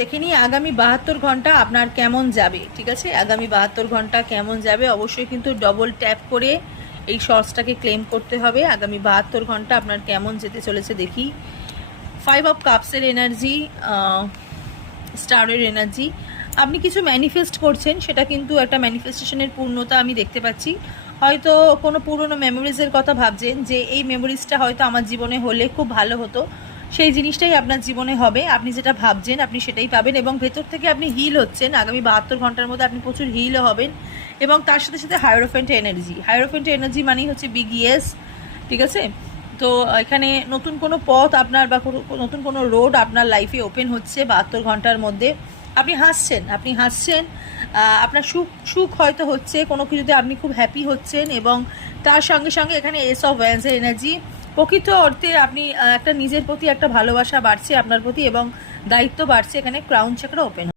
দেখে নিই আগামী 72 ঘন্টা আপনার কেমন যাবে। ঠিক আছে, আগামী 72 ঘন্টা কেমন যাবে অবশ্যই কিন্তু ডবল ট্যাপ করে এই শর্টসটাকে ক্লেম করতে হবে। আগামী 72 ঘন্টা আপনার কেমন যেতে চলেছে দেখি। 5 অফ কাপসের এনার্জি, স্টারের এনার্জি। আপনি কিছু ম্যানিফেস্ট করছেন, সেটা কিন্তু একটা ম্যানিফেস্টেশনের পূর্ণতা আমি দেখতে পাচ্ছি। হয়তো কোনো পুরনো মেমোরিজের কথা ভাবছেন যে এই মেমোরিজটা হয়তো আমার জীবনে হলে খুব ভালো হতো, সেই জিনিসটাই আপনার জীবনে হবে। আপনি যেটা ভাবছেন আপনি সেটাই পাবেন এবং ভেতর থেকে আপনি হিল হচ্ছেন। আগামী 72 ঘন্টার মধ্যে আপনি প্রচুর হিলও হবেন এবং তার সাথে সাথে হায়ারোফেন্ট এনার্জি। হায়ারোফেন্ট এনার্জি মানেই হচ্ছে বিগ ইয়েস। ঠিক আছে, তো এখানে নতুন কোনো পথ আপনার বা নতুন কোনো রোড আপনার লাইফে ওপেন হচ্ছে 72 ঘন্টার মধ্যে। আপনি হাসছেন, আপনার সুখ সুখ হয়তো হচ্ছে, কোনো কিছুতে আপনি খুব হ্যাপি হচ্ছেন এবং তার সঙ্গে সঙ্গে এখানে এস অফ ওয়ান্সের এনার্জি। প্রকৃত অর্থে আপনি একটা নিজের প্রতি একটা ভালোবাসা বাড়ছে আপনার প্রতি এবং দায়িত্ব বাড়ছে। এখানে ক্রাউন চাকরা ওপেন।